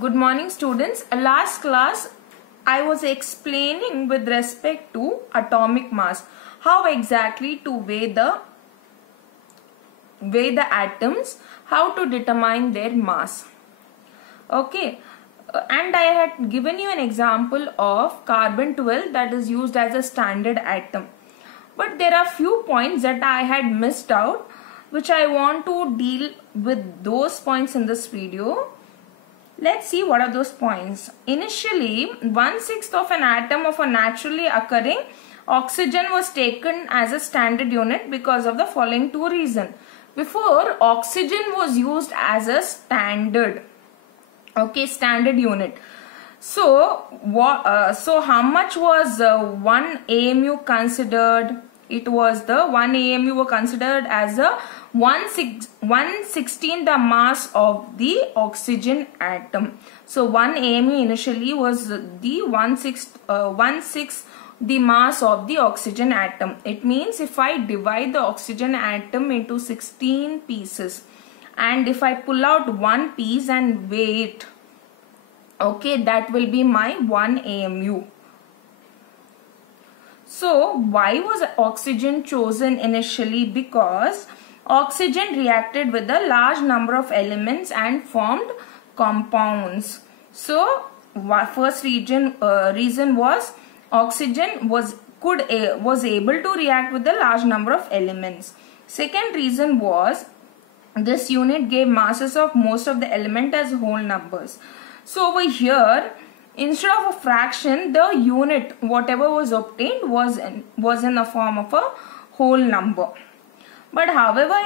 Good morning, students. Last class I was explaining with respect to atomic mass, how exactly to weigh the atoms, how to determine their mass. Okay, and I had given you an example of carbon 12 that is used as a standard atom. But there are few points that I had missed out, which I want to deal with those points in this video. Let's see what are those points. Initially, 1/6 of an atom of a naturally occurring oxygen was taken as a standard unit because of the following two reasons. Before, oxygen was used as a standard unit. So how much was 1 AMU considered? It was the 1 AMU were considered as a 1/16 the mass of the oxygen atom. So 1 AMU initially was the 1/6 the mass of the oxygen atom. It means if I divide the oxygen atom into 16 pieces and if I pull out one piece and weigh it, okay, that will be my 1 AMU. So why was oxygen chosen initially? Because oxygen reacted with a large number of elements and formed compounds. So first reason was oxygen was able to react with a large number of elements. Second reason was this unit gave masses of most of the element as whole numbers. So over here, instead of a fraction, the unit whatever was obtained was in the form of a whole number. But however,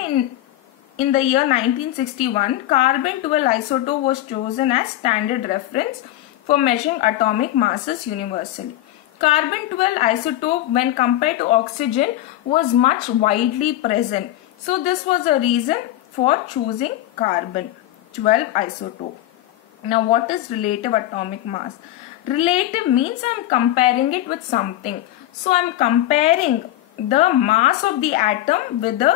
in the year 1961, carbon 12 isotope was chosen as standard reference for measuring atomic masses universally. Carbon 12 isotope, when compared to oxygen, was much widely present. So this was a reason for choosing carbon 12 isotope. Now, what is relative atomic mass? Relative means I am comparing it with something. So I am comparing the mass of the atom with the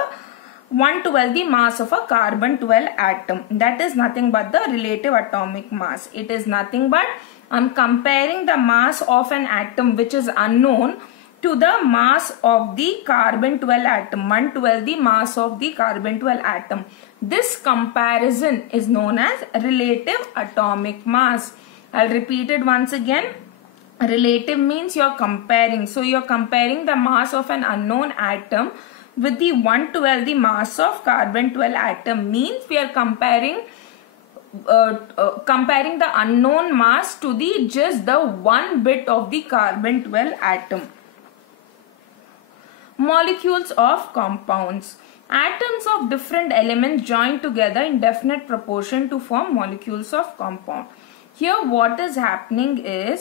1/12 the mass of a carbon 12 atom. That is nothing but the relative atomic mass. It is nothing but I am comparing the mass of an atom which is unknown to the mass of the carbon 12 atom. 1/12 the mass of the carbon 12 atom. This comparison is known as relative atomic mass. I'll repeat it once again. Relative means you're comparing. So you're comparing the mass of an unknown atom with the 1/12 the mass of carbon 12 atom. Means we are comparing the unknown mass to just the 1 bit of the carbon 12 atom. Molecules of compounds. Atoms of different elements join together in definite proportion to form molecules of compound. Here what is happening is,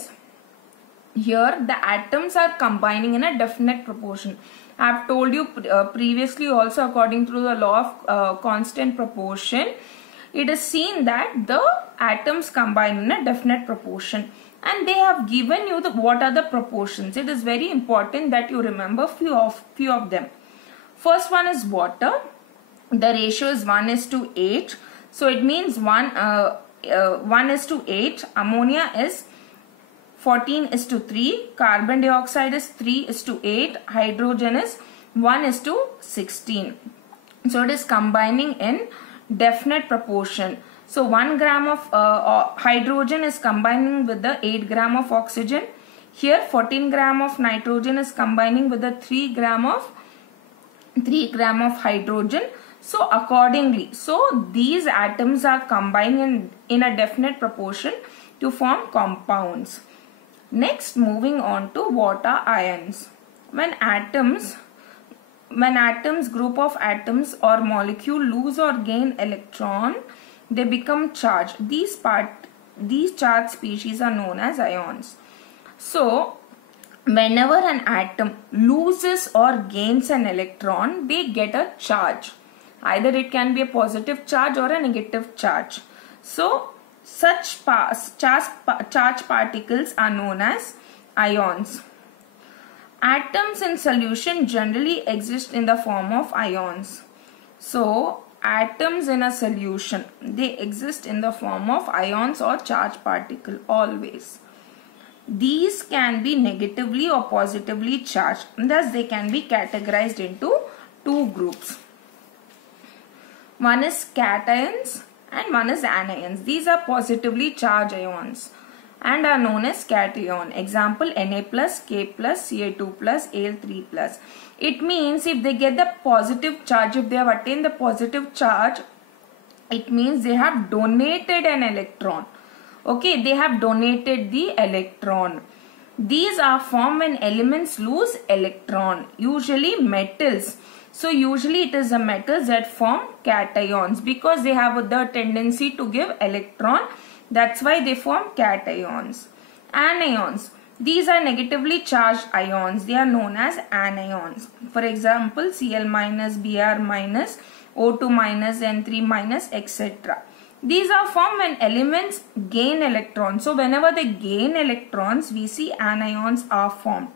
here the atoms are combining in a definite proportion. I have told you previously also, according to the law of constant proportion, it is seen that the atoms combine in a definite proportion. And they have given you what are the proportions. It is very important that you remember few of them. First one is water. The ratio is 1:8. So it means 1:8. Ammonia is 14:3. Carbon dioxide is 3:8. Hydrogen is 1:16. So it is combining in definite proportion. So 1 gram of hydrogen is combining with the 8 gram of oxygen. Here 14 gram of nitrogen is combining with the 3 gram of hydrogen. So accordingly, so these atoms are combining in a definite proportion to form compounds. Next, moving on to water ions. When atoms, group of atoms or molecule lose or gain electron, they become charged. These charged species are known as ions. So whenever an atom loses or gains an electron, they get a charge. Either it can be a positive charge or a negative charge. So such charged particles are known as ions. Atoms in solution generally exist in the form of ions. So atoms in a solution, they exist in the form of ions or charged particle always. These can be negatively or positively charged. Thus, they can be categorized into two groups. One is cations and one is anions. These are positively charged ions and are known as cation. Example, Na plus, K plus, Ca2 plus, Al3 plus. It means if they get the positive charge, if they have attained the positive charge, it means they have donated an electron. Okay, they have donated the electron. These are formed when elements lose electron, usually metals. So usually it is the metals that form cations because they have the tendency to give electron. That's why they form cations. Anions. These are negatively charged ions. They are known as anions. For example, Cl minus, Br minus, O2 minus, N3 minus, etc. These are formed when elements gain electrons. So whenever they gain electrons, we see anions are formed.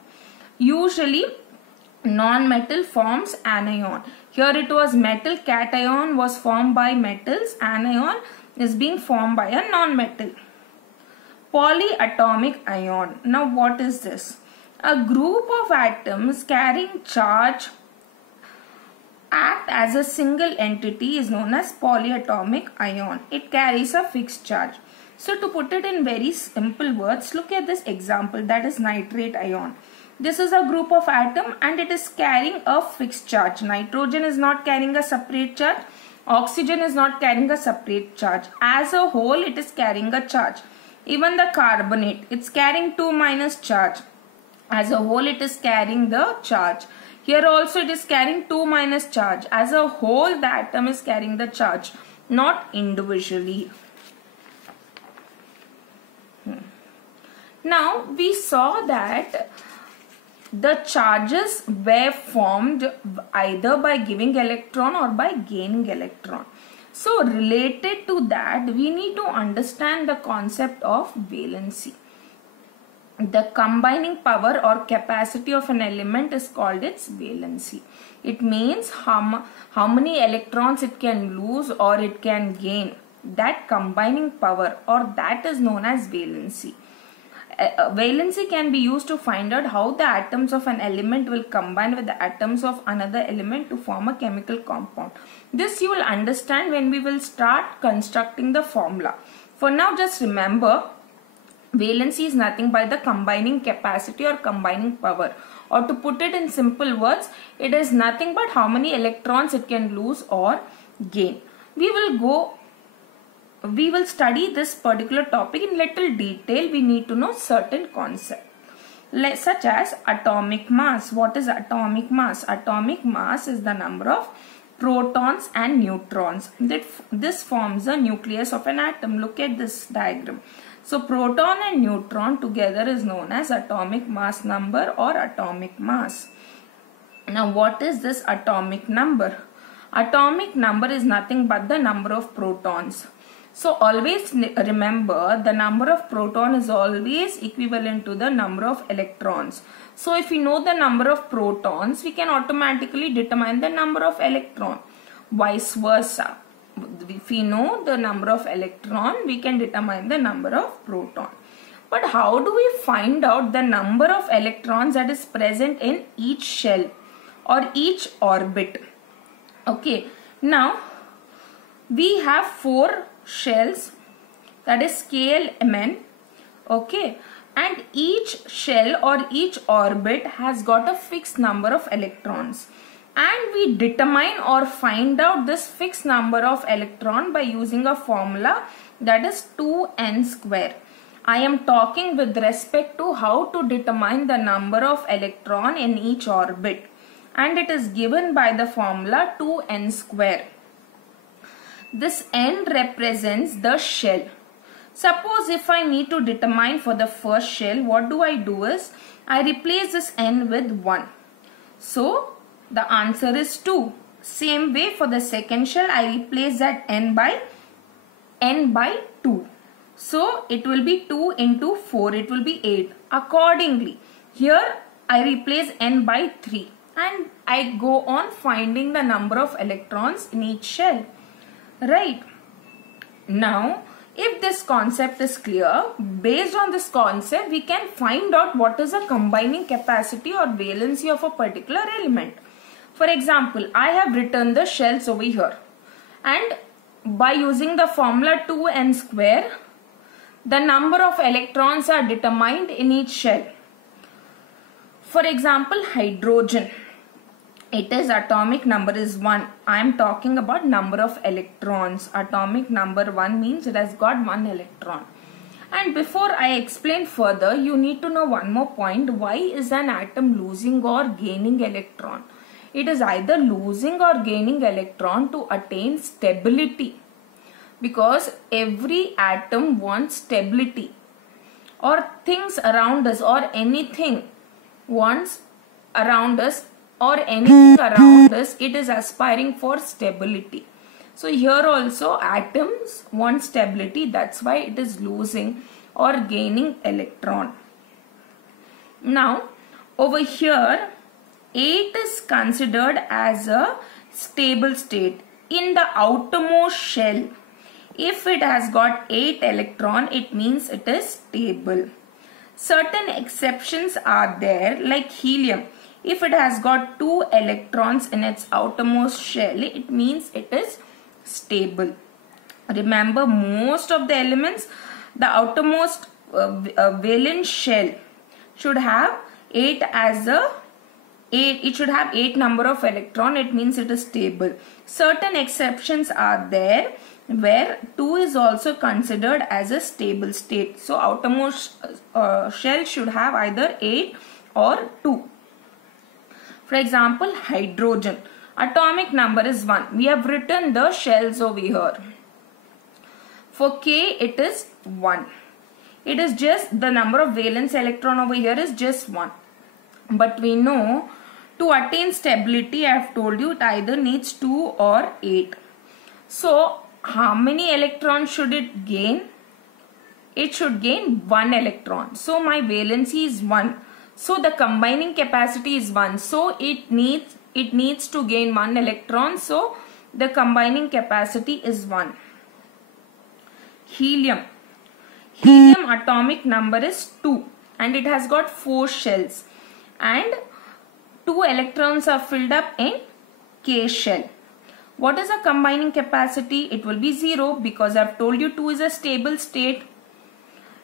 Usually non-metal forms anion. Here it was metal, cation was formed by metals, anion is being formed by a non-metal. Polyatomic ion. Now what is this? A group of atoms carrying charge act as a single entity is known as polyatomic ion. It carries a fixed charge. So to put it in very simple words, look at this example, that is nitrate ion. This is a group of atom and it is carrying a fixed charge. Nitrogen is not carrying a separate charge. Oxygen is not carrying a separate charge. As a whole, it is carrying a charge. Even the carbonate, it's carrying 2 minus charge. As a whole, it is carrying the charge. Here also it is carrying 2 minus charge. As a whole, the atom is carrying the charge, not individually. Now, we saw that the charges were formed either by giving electron or by gaining electron. So, related to that, we need to understand the concept of valency. The combining power or capacity of an element is called its valency. It means how many electrons it can lose or it can gain. That combining power, or that is known as valency. Valency can be used to find out how the atoms of an element will combine with the atoms of another element to form a chemical compound. This you will understand when we will start constructing the formula. For now, just remember, valency is nothing but the combining capacity or combining power. Or to put it in simple words, it is nothing but how many electrons it can lose or gain. We will study this particular topic in little detail. We need to know certain concepts such as atomic mass. What is atomic mass? Atomic mass is the number of protons and neutrons. This forms the nucleus of an atom. Look at this diagram. So proton and neutron together is known as atomic mass number or atomic mass. Now what is this atomic number? Atomic number is nothing but the number of protons. So always remember, the number of proton is always equivalent to the number of electrons. So if we know the number of protons, we can automatically determine the number of electron. Vice versa. If we know the number of electron, we can determine the number of proton. But how do we find out the number of electrons that is present in each shell or each orbit? Okay, now we have 4 shells, that is KLMN, okay, and each shell or each orbit has got a fixed number of electrons, and we determine or find out this fixed number of electron by using a formula, that is 2n square. I am talking with respect to how to determine the number of electron in each orbit, and it is given by the formula 2n square. This n represents the shell. Suppose if I need to determine for the first shell, what do? Is I replace this n with 1. So the answer is 2. Same way for the second shell, I replace that n by 2. So it will be 2 into 4, it will be 8. Accordingly, here I replace n by 3 and I go on finding the number of electrons in each shell. right? Now, if this concept is clear, based on this concept, we can find out what is the combining capacity or valency of a particular element. For example, I have written the shells over here, and by using the formula 2n square, the number of electrons are determined in each shell. For example, hydrogen, its atomic number is 1. I am talking about number of electrons. Atomic number 1 means it has got 1 electron. And before I explain further, you need to know one more point. Why is an atom losing or gaining electron? It is either losing or gaining electron to attain stability, because every atom wants stability, or things around us or anything wants around us or anything around us, it is aspiring for stability. So here also atoms want stability, that's why it is losing or gaining electron. Now over here, 8 is considered as a stable state. In the outermost shell, if it has got 8 electron, it means it is stable. Certain exceptions are there, like helium. If it has got 2 electrons in its outermost shell, it means it is stable. Remember, most of the elements, the outermost valence shell should have 8 as a it should have 8 number of electron, it means it is stable. Certain exceptions are there where 2 is also considered as a stable state. So outermost shell should have either 8 or 2. For example, hydrogen, atomic number is 1. We have written the shells over here. For K, it is 1. It is just the number of valence electron over here is just 1. But we know to attain stability, I have told you, it either needs 2 or 8. So how many electrons should it gain? It should gain 1 electron. So my valency is 1. So the combining capacity is 1. So it needs to gain 1 electron. So the combining capacity is 1. Helium. Helium atomic number is 2 and it has got 4 shells and 2 electrons are filled up in K shell. What is the combining capacity? It will be 0 because I have told you 2 is a stable state.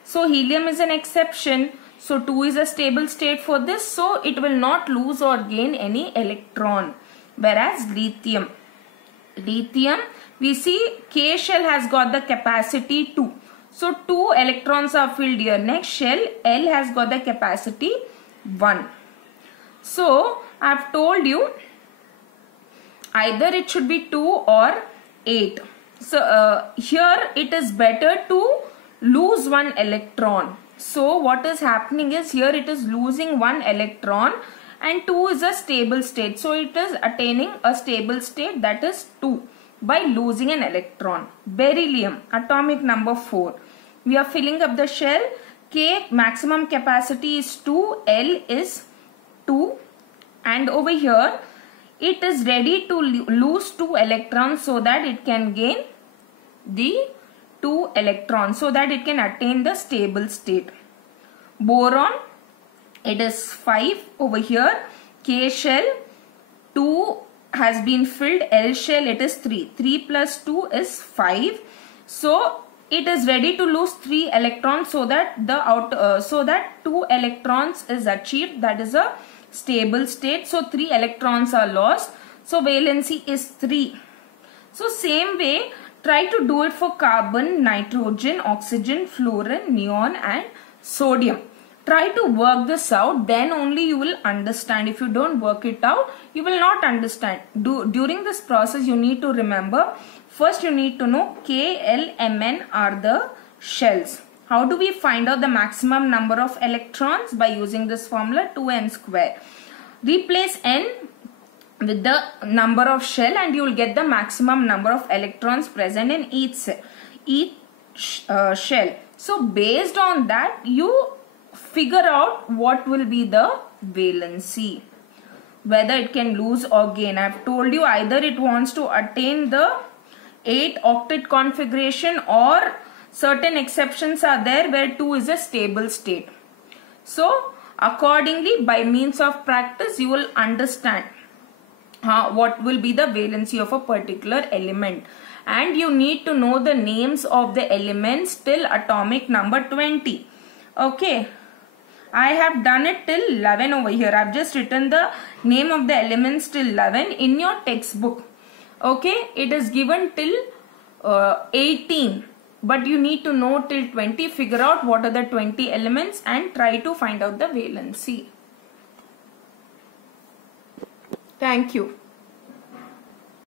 So helium is an exception. So 2 is a stable state for this. So it will not lose or gain any electron. Whereas lithium, we see K shell has got the capacity 2. So 2 electrons are filled here. Next shell L has got the capacity 1. So I have told you either it should be 2 or 8. So here it is better to lose 1 electron. So what is happening is here it is losing 1 electron and 2 is a stable state. So it is attaining a stable state, that is 2, by losing an electron. Beryllium, atomic number 4. We are filling up the shell. K maximum capacity is 2, L is 2, and over here it is ready to lose 2 electrons so that it can gain the 2 electrons, so that it can attain the stable state. Boron, it is 5 over here. K shell 2 has been filled. L shell it is 3. 3 plus 2 is 5. So it is ready to lose 3 electrons so that so that 2 electrons is achieved. That is a stable state. So 3 electrons are lost. So valency is 3. So same way, try to do it for carbon, nitrogen, oxygen, fluorine, neon and sodium. Try to work this out, then only you will understand. If you don't work it out, you will not understand. During this process, you need to remember, first you need to know K, L, Mn are the shells. How do we find out the maximum number of electrons? By using this formula 2n square. Replace n with the number of shell and you will get the maximum number of electrons present in each shell. So based on that, you figure out what will be the valency, whether it can lose or gain. I have told you either it wants to attain the 8 octet configuration, or certain exceptions are there where 2 is a stable state. So accordingly, by means of practice, you will understand what will be the valency of a particular element, and you need to know the names of the elements till atomic number 20. Okay, I have done it till 11 over here. I've just written the name of the elements till 11 in your textbook. Okay, it is given till 18, but you need to know till 20. Figure out what are the 20 elements and try to find out the valency. Thank you.